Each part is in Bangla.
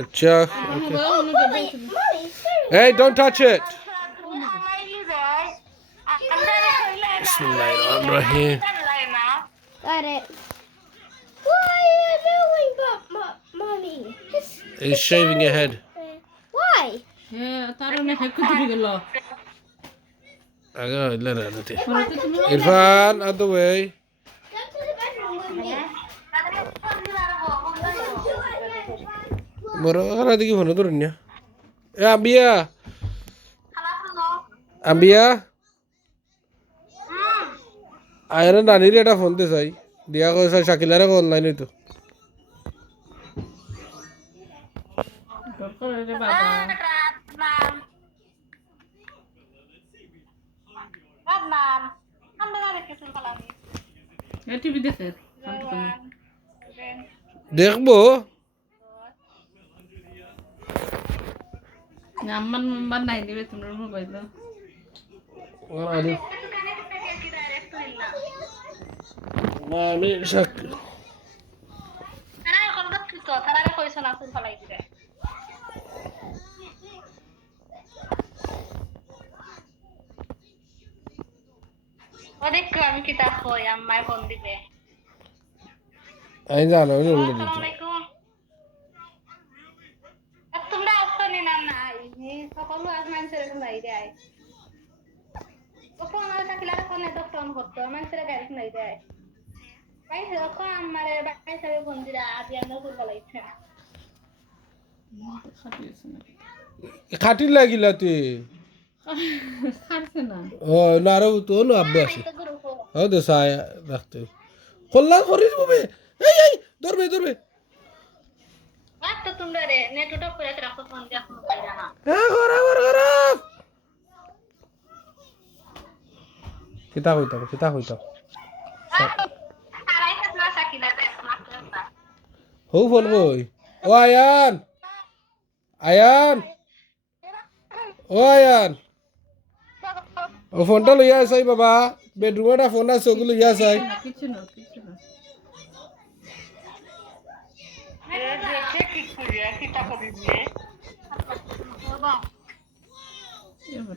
আচ্ছা hey don't touch it Bismillahirrahmanirrahim Got it. What are you doing, mommy? he's shaving your head Why? aga illa na Irfan out the way Go to the bedroom with me. moro ara digi phone dornya Ambia Ambia Ayra নানির এটা ফোন দে চাই দিয়া কইছে শাকিলারে অনলাইনে তো দেখবো আমার নাম্বার নাই দিবে তোমার মোবাইল না আমি শাক আমি কিতাব কই আম্মায় ফোন দিবে আই জানো আমি বলে দিতে আসসালামু তোমরা আসনি না নাই সকল আজ মানুষের নাই দেয় ফোন আসা কিলার ফোনে তো ফোন করতো মানুষের গাড়ি নাই দেয় ভাই দেখো আমারে বাই সাথে ফোন দিরা আজ আমরা করব লাইছে খাটি লাগিলা তুই খারছে না ও নারো তো না আব্বা আছে ও দে সায় রাখতে কল্লা করিস ববে এই ধরবে তো তোমরা রে নেটটা করে রাখো ফোন দিয়া ফোন পাইরা না ঘরা কিতা হইতা আড়াই হাত না সাকিলা দে মাত্রা হো ফোন বই ও আয়ান ও ফোনটা লইয়া আসাই বাবা বেডরুমে একটা ফোন আছে ওগুলো লইয়া আসাই কিছু না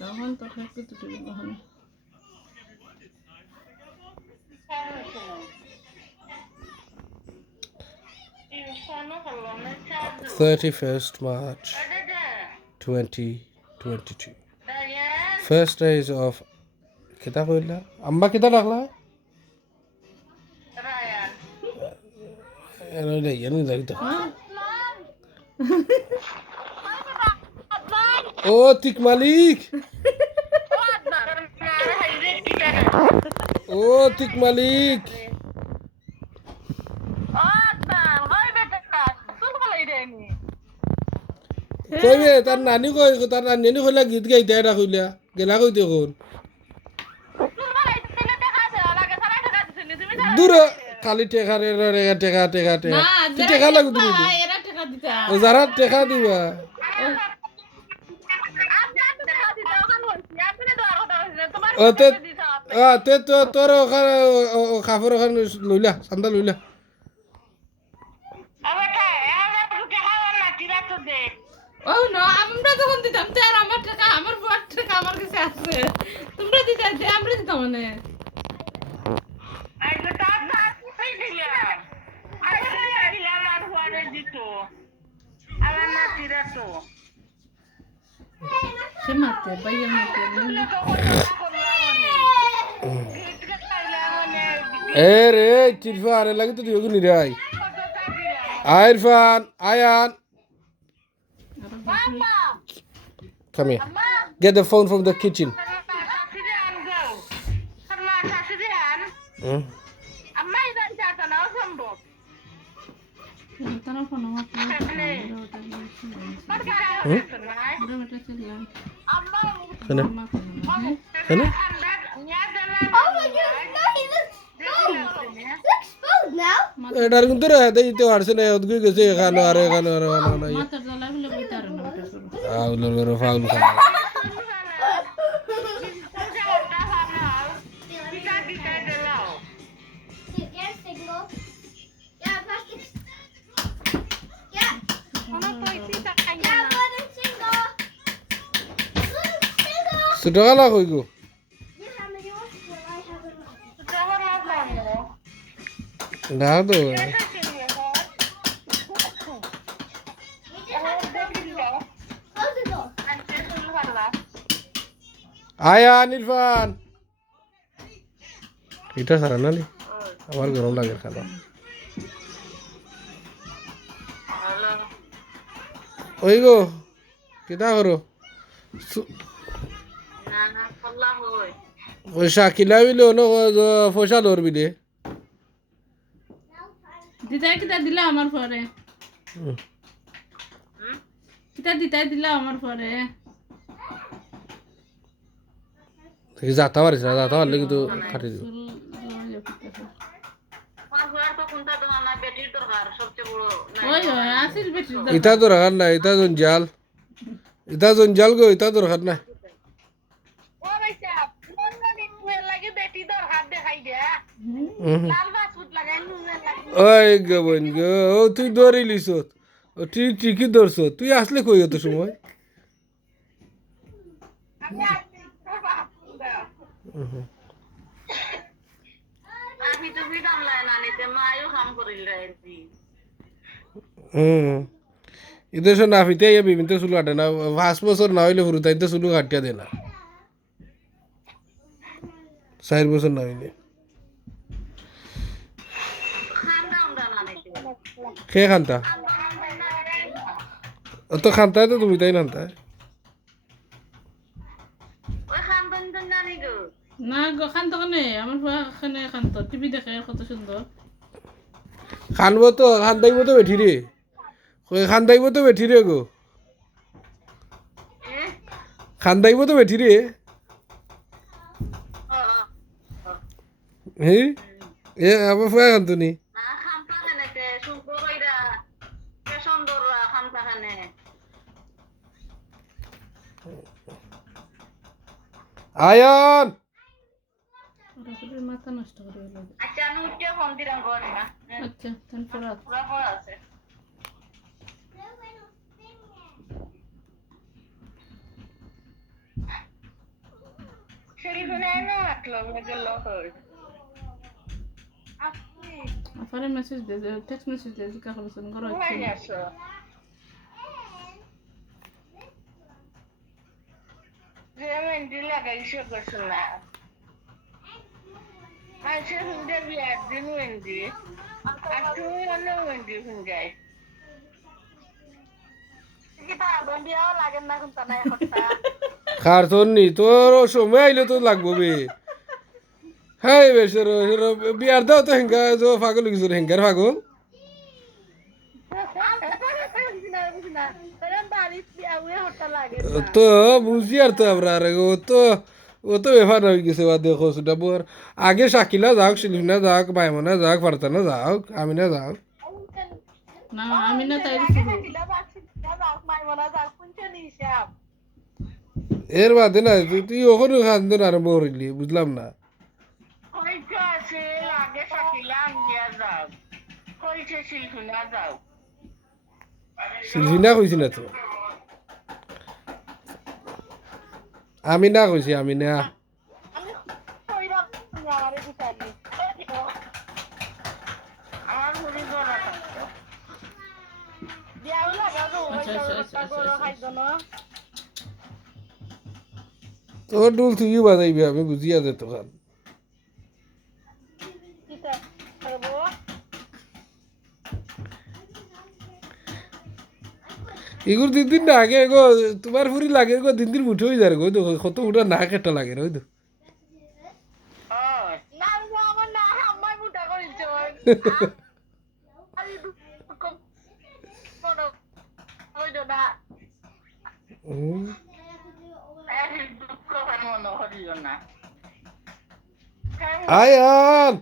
তখন তো খাইতে দুটো হলো 31st March 2022 first days of কিতা কইলা আম্মা কিতা রাখলা এনে দেই এনে দেখতো ও তিক মালিক কইবে তার নানি কইলা গীত গাইতে এটা কইলা গেলা কইতে কোন দূর খালি টেকা টেকা লাগু তুমি এরা টাকা দিতা ও যারা টেকা দিবা ও তে তোর ওখানে কাপড় ওখানে লইলা চান্দা লইলা ও না আমরা যখন দিতাম তো আর আমার টাকা আমার বুয়ার টাকা আমার কাছে আছে তোমরা দিতা যে আমরা দিতাম মানে সে মাতে বাইরে মাতে এ রে ইরফান লাগে তো দিও নি রে Irfan Ayaan come here get the phone from the kitchen তারা ফোন আমার Sana? Oh my goodness, no, he looks smooth now. এটার কিন্তু রে দেই তো আরছে না ওদগুই গেছে এখানে আর না মাথার জ্বালা বলে বইতার না আউলো রে ফাউল খানা Get a signal. Yeah, plastic. Yeah. কোনো কইছি তাই না Yeah, but it's single. Single. ছোট কালা কই গো You have many more? Well, I have enough. জহর লাগলাম না তো Close the door. আয়া নির্বাণ এটা সারা না নি আমার গরম লাগে খানা ওই গো কিতা করো পয়সা কিলাবিলে অনেক পয়সা ধরবি দে দিতাই কিতা দিলা আমার পরে কিতা দিতাই দিলা আমার পরে যাতা পারিস না যাতা পারলে কিন্তু কাটি দিব ওই ওই আসিল বেটির দরকার। ইটা দরকার নাই ইটা জঞ্জাল গো ইটা দরকার নাই ও ভাইসা কোন নুনের লাগে বেটি দর হাত দেখাই দে লাল বাসুত লাগাই নুনের লাগে ওই গো বোন গো ও তুই ধরিলিস ও তুই ঠিকই ধরছ তুই আসলে কই হতো সময় আমি আসছি আমি তো বিদাম লাই না নিতে মায়ও কাম করিল রাইছি ইদের সব নাফিতে ইয়ে বিভিন্ন চুলু কাটে না 5 বছর না হইলে ফুরুতাইতে চুলু কাটিয়া দে না 4 বছর না হইলে খান্দা উন্ডা না নিতে কে খান্তা ও তো খান্তায় তো তুমি তাই নান্তা ওই খান্দন তো জানি গো না গো খান্ত কানে আমার খানে খান্ত টিভি দেখে কত সুন্দর খানবো তো খান্দাইব তো বেঠি রে কই খান্দাইব তো বেঠি রে গো খান্দাইব তো বেঠি রে হ্যাঁ এ আবার ফুয়া খান্তনি না খামতা নেতে সুন্দর কইরা কে সুন্দর খামতা খানে আয়ান ওরা করে মাথা নষ্ট করে লাগে আচ্ছা আমি উঠে ফোন দিলাম ঘরে না আচ্ছা তারপর পুরা পড়া আছে শরীফ না না আটলো গেল হই আপনি আফারে মেসেজ দে টেক্সট মেসেজ দে জিকা করছেন ঘর কোথায় গেছো যে মেহেন্দি লাগাইছো করছো না আচ্ছা হুন্ডে বিয়ার দিন মেহেন্দি আর তুমি অন্য মেহেন্দি হুন্ডাই কিতা বন্ডিয়াও লাগে না কোনটা না একটা খার তোর নি তোর সময় আইলে তো লাগবো বে হাই বেসর বিয়ার দাও তো হেঙ্গা তো পাগল কিছু হেঙ্গার পাগল তো বুঝি আর তো আমরা ও তো ব্যাপার হয়ে গেছে বা দেখো সেটা বর আগে শাকিলা যাক শিলিফিনা যাক মাইমনা যাক ফারতানা যাক আমিনা যাক না আমি না তাই শুরু এর বাদে না তুই ওখানে খান্দন আরম্ভ করিলি বুঝলাম না শিলফিনা কইছি না তো আমি না কইছি আমি না তোর ডুল তুইও বাজাইবি আমি বুঝিয়া দে তোখান এগুলো দিন না আগে গো তোমার ফুরি লাগে গো দিন মুঠে হয়ে যায় গো দেখো কত উঠা না কেটে লাগে ওই তো Ayan!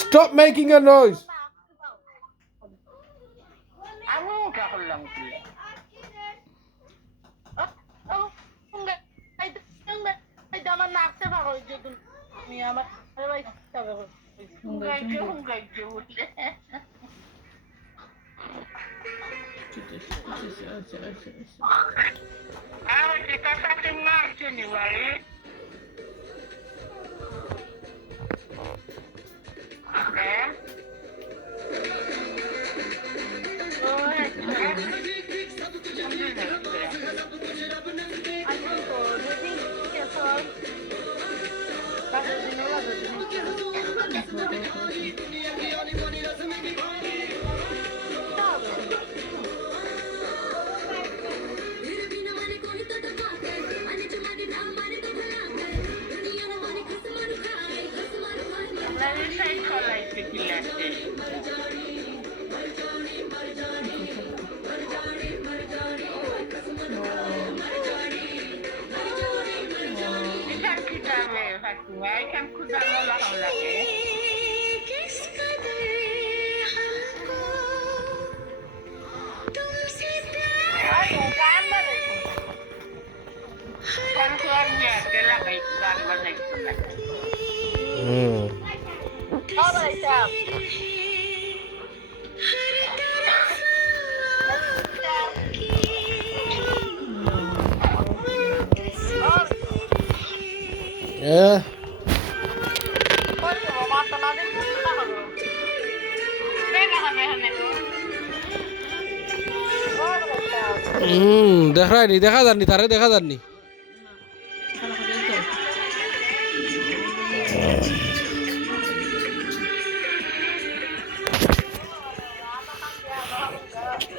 Stop making a noise! আমি উঠা করলাম কি আমার নাকতে ভালো হয়েছে তুমি আমার হুঙ্গাইছে উঠলে দেখা যাননি তারে দেখা যাননি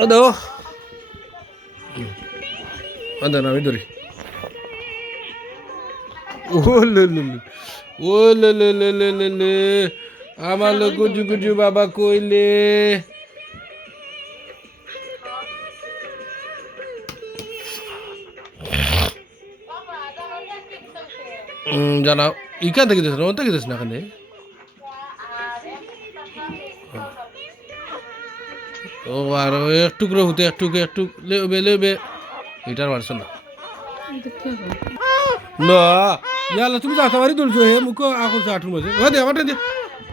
ও দাও আমি ধরি ও লে আমার লোক গুজু গুজু বাবা কইলে জানাও ইকান থেকে দিস না ওন থেকে দিস না এখানে ও আর একটু করে হতে একটু লেবে এটার মারছ না না ইয়ালা তুমি যাতা মারি তুলছো হে মুখ আখর আঠুর মাঝে দে আমার দে